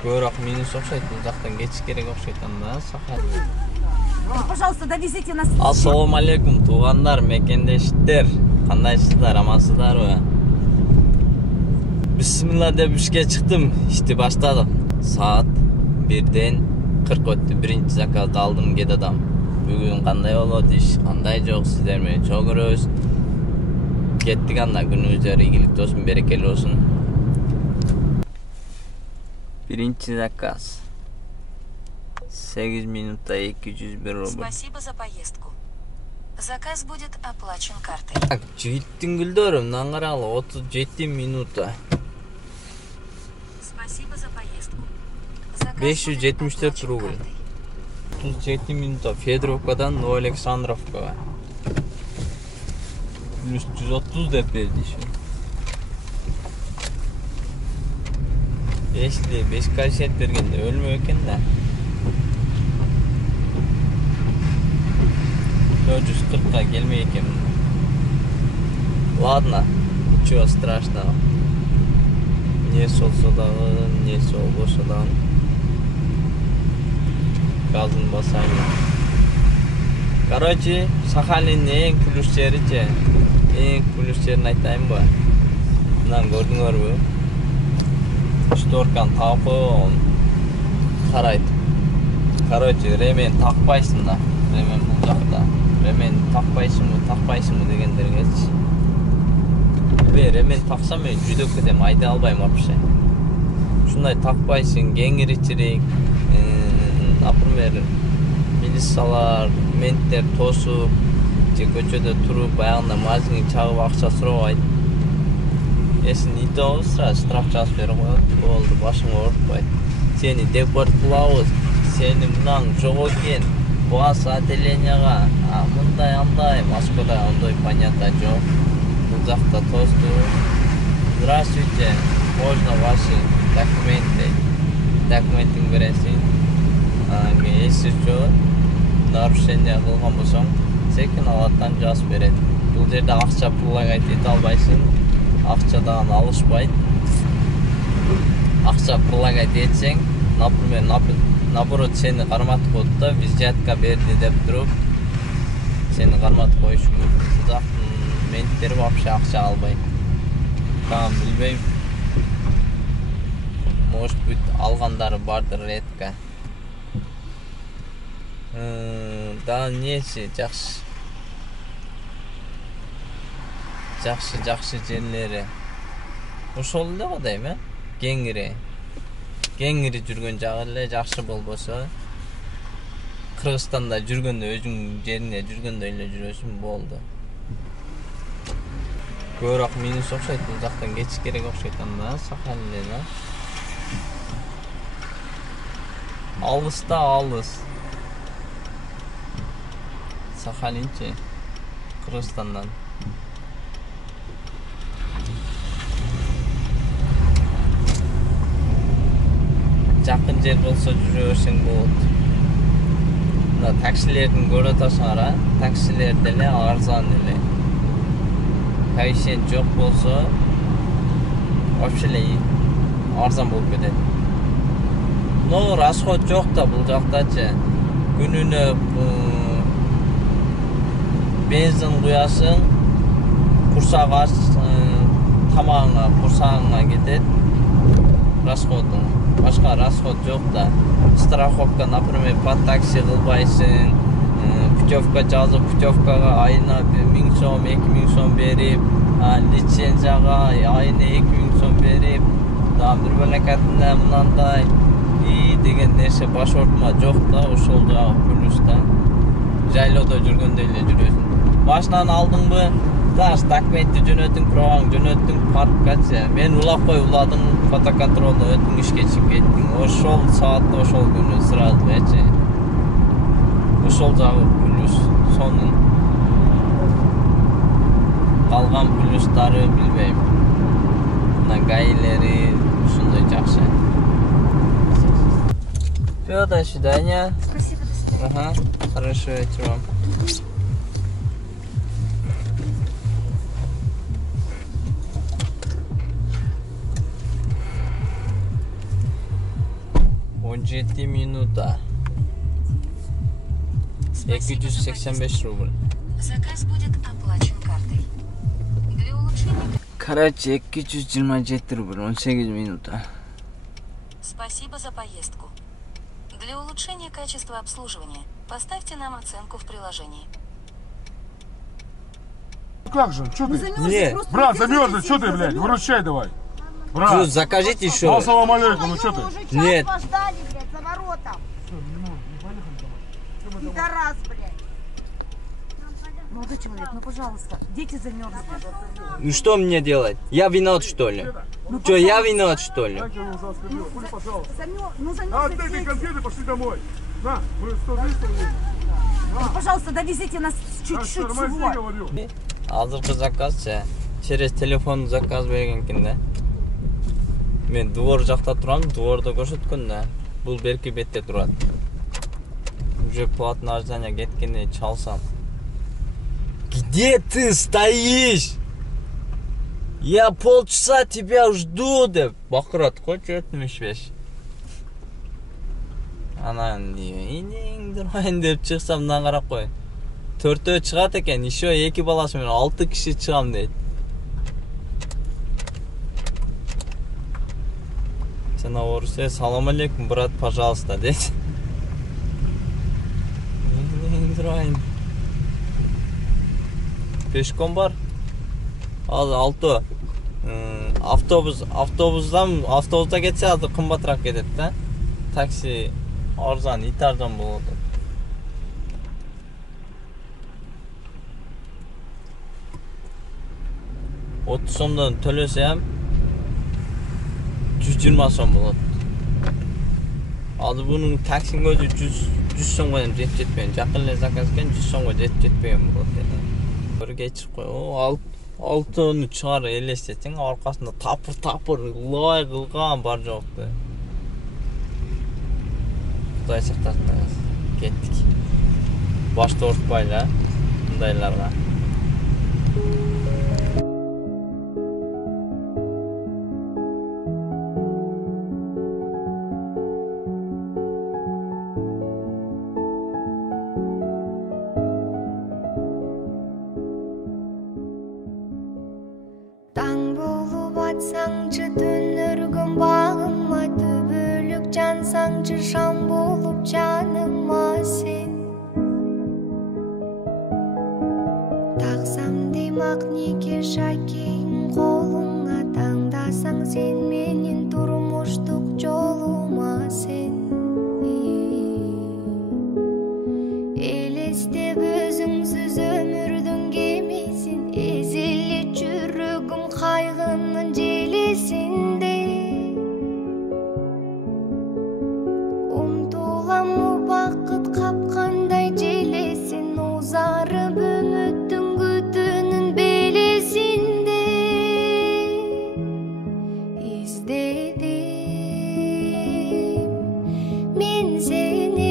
Көбүрөөк минус окшойт, бул жактан кетиш керек окшойт анда Сахалин. Пожалуйста, довезите нас. Ассаламу алейкум туугандар, мекендештер. Кандайсыздар, амансыздарбы? Бисмилла деп ишке чыктым, ишти баштадык. Саат 1-ден 40 өттү. Биринчи заказды алдым, кетадам. Бүгүн кандай болот иш, кандай жок, сиздер менен чогуу көрөбүз. Кеттик анда, күнүңүздөр ийгиликтүү болсун, берекелүү болсун. Биринчи заказ. 8 минутта 201 рубль. Спасибо за поездку. Заказ будет оплачен картой. Так, жигиттин гүлдөрү, мындан карагыла 37 минута. Спасибо за поездку. Заказ 574 будет рубль. оплачен 37 минута Федоровкадан Новоалександровкага. Плюс 130 деп берди иши. Если 5 кассет бергенде өлмөй экен да. 440-ка келмей экен. Ладно, ничего страшного. Не солсо дагы, не солбошо дагы. Газын басайын. Короче, Сахалиндин эң плюс жеричи. Эң плюс жерин айтайынбы? Мынаны көрдүңөрбү? Шторканы тагып койгон. Карайт. Короче, ремен такпайсың да. Ремен бул жакта. Ремен такпайсыңбы дегендергечи. Ремен таксам мен жүдөп кетем, айдай албайм вообще. Ушундай такпайсың, кеңиричирээк. Например, милициялар, менттер тосуп, же көчөдө туруп, баягында магазинге чагып акча сурабайт. Эсин итебиз, сразу штраф жазып берип коет. Болду, башыңа оорутпайт. Сени депорт кылабыз, сени мынан жок экен. Буга отделенияга, мындай андай, Москвада андай понятно жок. Бул жакта тосту. Здравствуйте, можно ваши документы? Документин бересиң. Если что, нарушение кылган болсоң, секин алаттан жазып берет. Бул жерде акча прилагать эте албайсың. Акча дагы алышпайт. Акча прилагать этсең, например, наоборот сени карматып коет да, взятка берди деп туруп, сени карматып коюшу мүмкүн. Жактын менттери вообще акча албайт. Там билбейм. Может быть, алгандары бардыр редко. Да нечи жакшы жерлери. Ошол эле го дейм, кеңири жүргөн жагы эле жакшы болбосо, Кыргызстанда жүргөндө өзүң жерине жүргөндөй эле жүрөсүң, болду. Көбүрөөк минус окшойт, бул жактан кетиш керек окшойт анда Сахалинден. Алыс. Сахалинчи, Кыргызстандан. Жакын жер болсо жүрө берсең болот. Мына таксилердин көрүп атасыңар, таксилер деле арзан эле. Коэффициент жок болсо, вообще эле арзан болуп кетет. Но расход жок да бул жактачы. Күнүнө бензин куясың, курсак аш, тамагыңа, курсагыңа кетет. Расходың. Башка расход жок да. Страховка, например, под такси кылбайсың, путевка жазып, путевкага айына 1000 сом, 2000 сом берип, лицензияга айына 2000 сом берип, бир мамлекетинде мынандай деген нерсе баш ортума жок да, ошол дагы плюс да. Жайлоодо жүргөндөй эле жүрөсүң. Машинаны алдыңбы, таш документти жөнөттүң, праваң жөнөттүң, парккачы. Мен уладым, фотоконтролдо өттүң, ишке чыгып кеттиң. Ошол саатта, ошол күнү сразу эчи. Ошол жагы плюс. Сонун калган плюстары билбейм. Мына гаилери ушундай жакшы. Всё, до свидания. Спасибо, до свидания. Ага, хорошо вечер вам. 17 минута. Спасибо за 285 рубль. Заказ будет оплачен картой. Для улучшения... Короче, 227 рубль, 18 минута. Спасибо за поездку. Для улучшения качества обслуживания поставьте нам оценку в приложении. Как же? Что Ну ты? замерзнет Нет. просто. Брат, Ты замерзнет, что ты, замерзнет, блядь? замерзнет. Выручай давай. Ну, Брат, закажите еще. ассалам алейкум, ну что ты? Уже час Нет. ждали, блядь, за воротом. Пидорас, блядь. Молодой человек, ну пожалуйста, дети замерзли. Ну что мне делать? Я виноват, что ли? Ну, Что, я виноват, что ли? Дайте ему за оскорбил, хули, пожалуйста. Ну На, замерзли отдай эти дети. конфеты, пошли домой. На, мы 100 выставили. Ну, пожалуйста, довезите нас чуть-чуть Нормально всего. говорю. Азыркы заказ через телефон заказ берген экен да. Мен двор жакта турам, двордо көрсөткөн да. Бул берки бетте турат. Уже платное здание кеткенде чалсам. Где ты стоишь? Я полчаса тебя жду деп бакырат го 75. Анан инең турайын деп чыксам мына карап кой. 4-төө чыгат экен, еще 2 баласы менен 6 киши чыгам дейт. Жана орусча салам алейкум, брат, пожалуйста дейт. Инең турайын. Пешком бар. Азыр 6. Автобуста кетсе азыр кымбатыраак кетет да. Такси арзан, ит арзан болот. 30 сомдон төлөсөм 120 сом болот. Азыр бунун таксинин өзү 100 сомго жетпейм. Жакын эле заказ экен 100 сомго жетпейм болот деди. Бир кечип кой. Алтыны чыгар элестетсең, аркасында тапыр лай кылган бар жокты. Кудай сактасын. Кеттик. Башты ортпайлы, мындайларга. Таң болып атсаңчы түнөргөн багыма, түбөлүк жансаңчы шам болуп жаныма сен. Таксам димак неке шакең колуңа, таңдасаң сен менин турмуштук жолума сен. Элестеп өзүңсүз өмүрдүн кемесин, эзилет жүрөгүм кайгынын желесинде. Умтулам убакыт капкандай желесин, узарып үмүттүн күтүүнүн белесинде. Издедим мен сени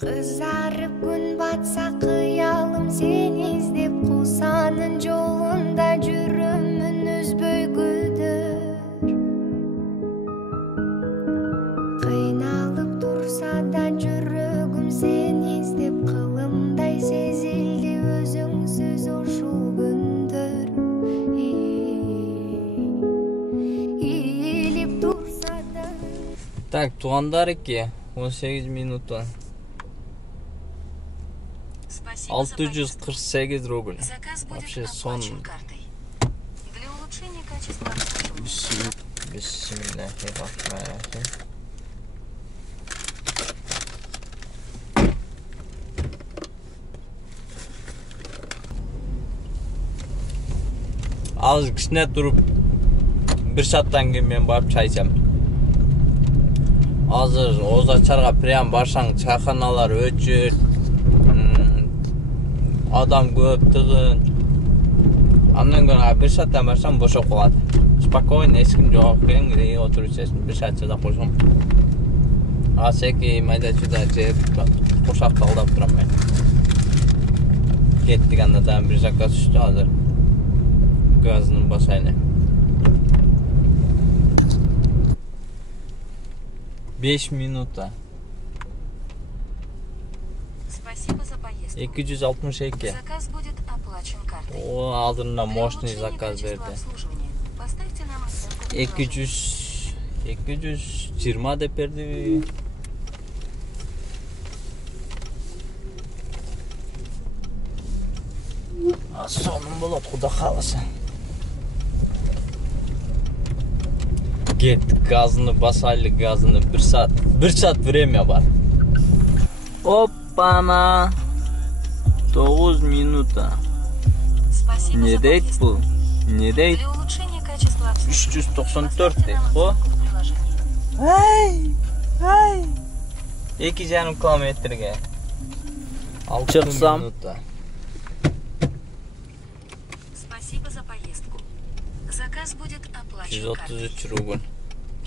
кызарып күн батса кыялым сен издеп, кусанын жолунда жүрөмүн үзбөй күдөр. Кыйналып турса да жүрөгүм сен издеп, кылымдай сезилди өзүңсүз ушул күндөр. Ийилип турса да. Так, туугандар 18 минута. Спасибо за поездку. 648 рубль. Заказ будет Вообще сон. оплачен картой. Для улучшения качества обслуживания. Бисмиллахиррахманиррахим. Азыр кичине туруп 1 сааттан кийин мен барып чай ичем. Азыр Оза Чарга прям барсаң чайханалар өчүр. Адам көп, тыгын. Андан көрө 1 сааттан барсаң бошоп калат. Спокойно, эч ким жок экен, отуруп ичесиң, 1 саат чыдап койсоң. Асеки майда чуда жеп, кошак талдап турам мен. Кеттик анда да бир заказ түштү азыр. Газын басайлы. 5 минута. Спасибо за поездку. 262. Заказ будет оплачен картой. О, алдында Для мощный улучшения заказ качества берди. обслуживания поставьте нам оценку в приложении. 220 деп берди. Сонун болот, куда кааласа. Кет, газыны басайлы, газыны 1 саат. 1 саат время бар. Оппана. 9 минута. Спасибо Не за дейт поездку. бул? Не дейт? Для улучшения качества обслуживания 394 поставьте дейт нам го. оценку в приложении. Ай. 2,5 километрге. Чыксам. Спасибо за поездку. Заказ будет оплачен картой. 133 рубль.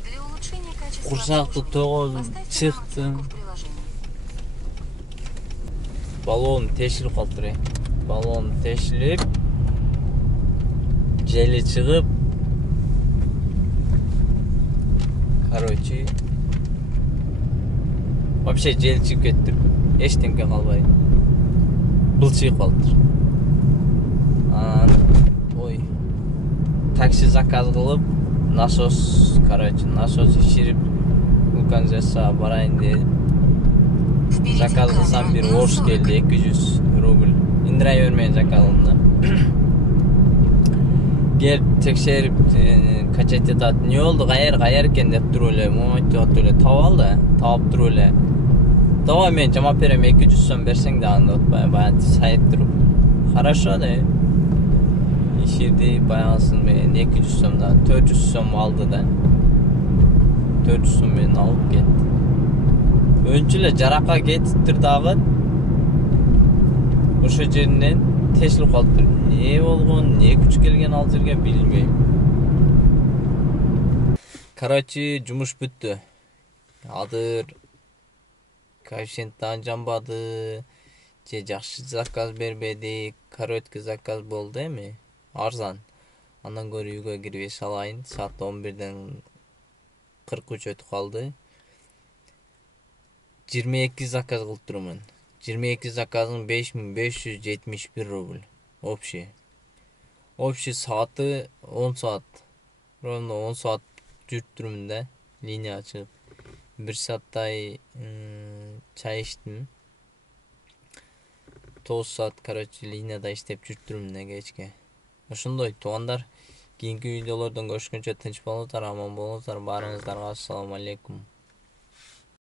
Для улучшения качества Курсақты обслуживания 9 поставьте нам чыкты. оценку в приложении. Баллон тешилип калды. Баллон тешилип жели чыгып. Короче, вообще жел чыгып кетти. Эчтемке калбай. Былчыйып калды. Ой. Такси заказ кылып, насос, короче, насос иширип, Луканзеса барайын деп. Впереди Заказ кылсам камера бир орус Н40. келди, 200 рубль. Индирай бермеген заказымды. Келип текшерип, качать этат. Не болду, каяр экен деп туруп эле, монтип эле таап алды, таап туруп эле. Давай мен жамап берем, 200 сом берсең да анда отпай, баягы сайып туруп. Хорошо да. Иширди, баягысын мен 200 сом да, 400 сом алды да. 400 сом мен алып кетти. Önçüle жаракка кетиптир дагы. Ошо жеринен тешилип калыптыр. Не болгон, не күч келген ал жерге билбейм. Короче, жумуш бүттү. Азыр коэффициенттан жамбады. Же жакшы заказ бербедик. Короткий заказ болду эми. Арзан. Андан көрө үйгө кирип эш алайын. Саат 11ден 43 өтүп калды. 22 заказ кылып турмун. 22 заказың 5571 рубль. Общий. Общий сааты 10 саат. Ровно 10 саат жүрүп турмун да. Линия ачып. 1 сааттай чай içtim. 9 саат, короче, линияда иштеп жүрүп турмун да кечке. Ошондой туугандар, кийинки видеолордон көрүшкөнчө тынч болуңуздар, аман болуңуздар, баарыңыздарга ассаламу алейкум.